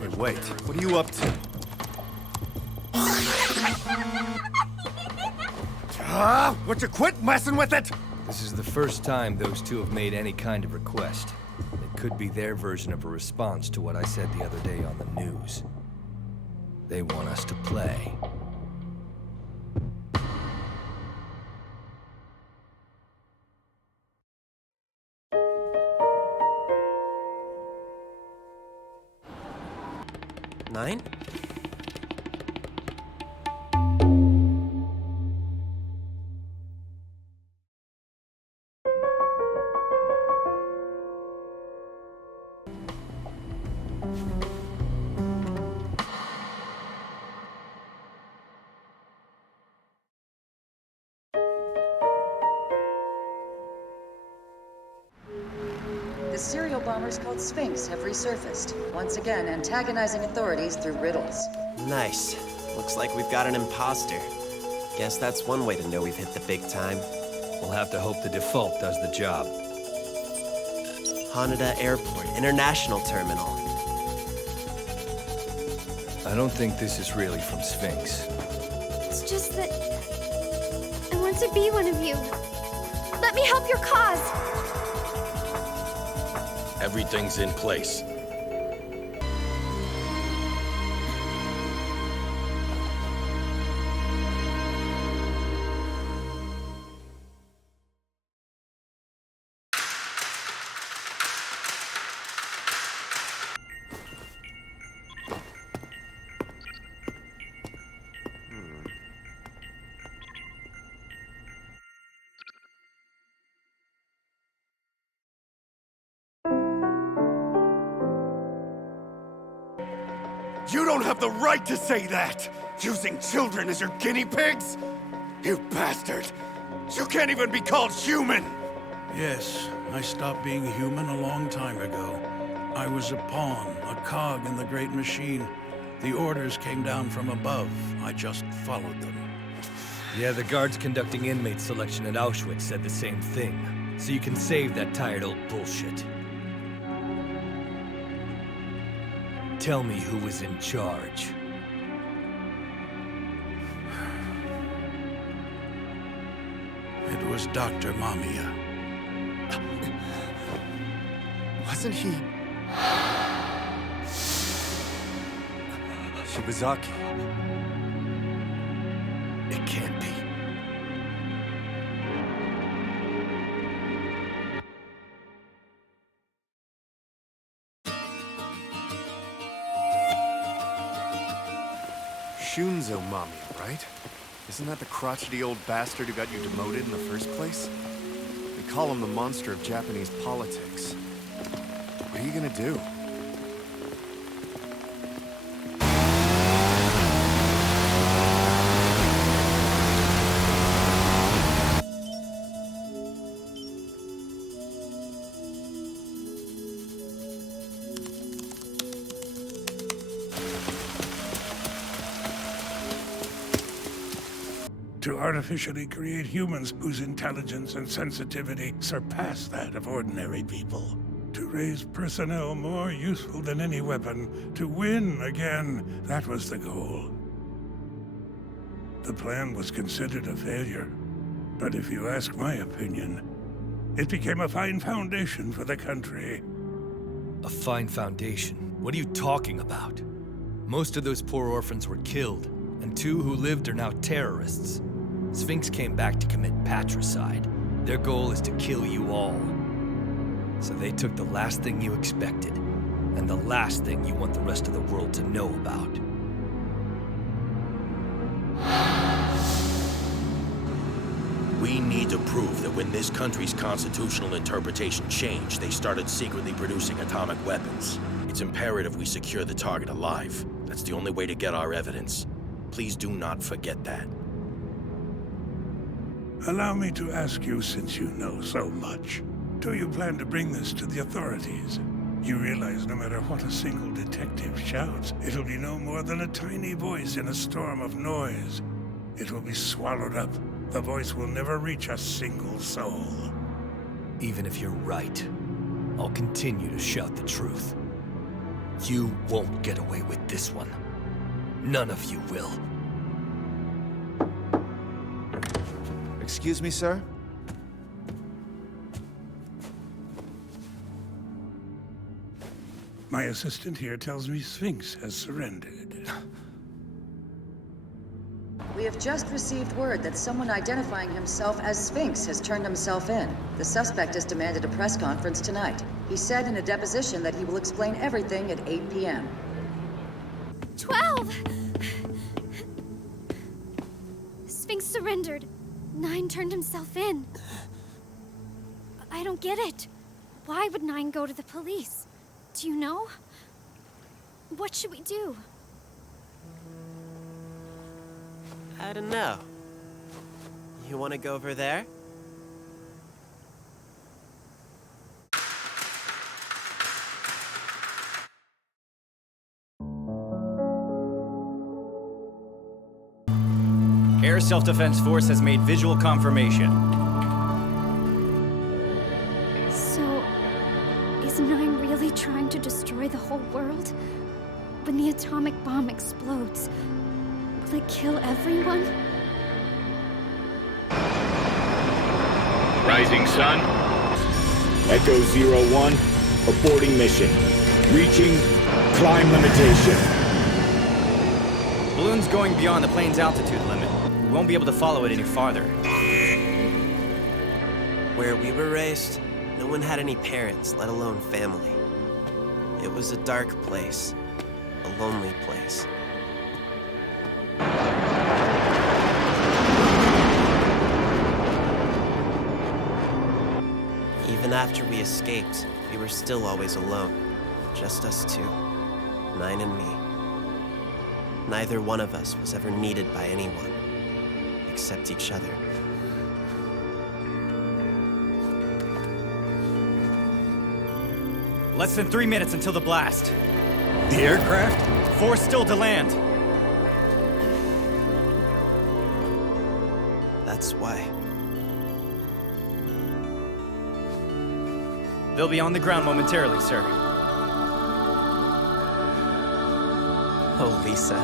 Hey, wait. What are you up to? Would you quit messing with it? This is the first time those two have made any kind of request. It could be their version of a response to what I said the other day on the news. They want us to play. Nine? The serial bombers called Sphinx have resurfaced, once again antagonizing authorities through riddles. Nice. Looks like we've got an imposter. Guess that's one way to know we've hit the big time. We'll have to hope the default does the job. Haneda Airport International Terminal. I don't think this is really from Sphinx. It's just that I want to be one of you. Let me help your cause. Everything's in place. You don't have the right to say that! Using children as your guinea pigs? You bastard! You can't even be called human! Yes, I stopped being human a long time ago. I was a pawn, a cog in the great machine. The orders came down from above. I just followed them. Yeah, the guards conducting inmate selection at Auschwitz said the same thing. So you can save that tired old bullshit. Tell me who was in charge. It was Dr. Mamiya. Wasn't he... Shibazaki? It can't be. Shunzo Mamiya, right? Isn't that the crotchety old bastard who got you demoted in the first place? They call him the monster of Japanese politics. What are you gonna do? To artificially create humans whose intelligence and sensitivity surpass that of ordinary people. To raise personnel more useful than any weapon. To win again, that was the goal. The plan was considered a failure. But if you ask my opinion, it became a fine foundation for the country. A fine foundation? What are you talking about? Most of those poor orphans were killed, and 2 who lived are now terrorists. Sphinx came back to commit patricide. Their goal is to kill you all. So they took the last thing you expected, and the last thing you want the rest of the world to know about. We need to prove that when this country's constitutional interpretation changed, they started secretly producing atomic weapons. It's imperative we secure the target alive. That's the only way to get our evidence. Please do not forget that. Allow me to ask you, since you know so much. Do you plan to bring this to the authorities? You realize no matter what a single detective shouts, it'll be no more than a tiny voice in a storm of noise. It will be swallowed up. The voice will never reach a single soul. Even if you're right, I'll continue to shout the truth. You won't get away with this one. None of you will. Excuse me, sir? My assistant here tells me Sphinx has surrendered. We have just received word that someone identifying himself as Sphinx has turned himself in. The suspect has demanded a press conference tonight. He said in a deposition that he will explain everything at 8 p.m. 12! Sphinx surrendered. 9 turned himself in. I don't get it. Why would 9 go to the police? Do you know? What should we do? I don't know. You want to go over there? Air Self-Defense Force has made visual confirmation. So, is 9 really trying to destroy the whole world? When the atomic bomb explodes, will it kill everyone? Rising Sun. Echo 01, aborting mission. Reaching climb limitation. Balloon's going beyond the plane's altitude limit. We won't be able to follow it any farther. Where we were raised, no one had any parents, let alone family. It was a dark place, a lonely place. Even after we escaped, we were still always alone. Just us two, 9 and me. Neither one of us was ever needed by anyone, except each other. Less than 3 minutes until the blast. The aircraft? Force still to land. That's why. They'll be on the ground momentarily, sir. Oh, Lisa.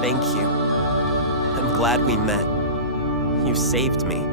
Thank you. I'm glad we met. You saved me.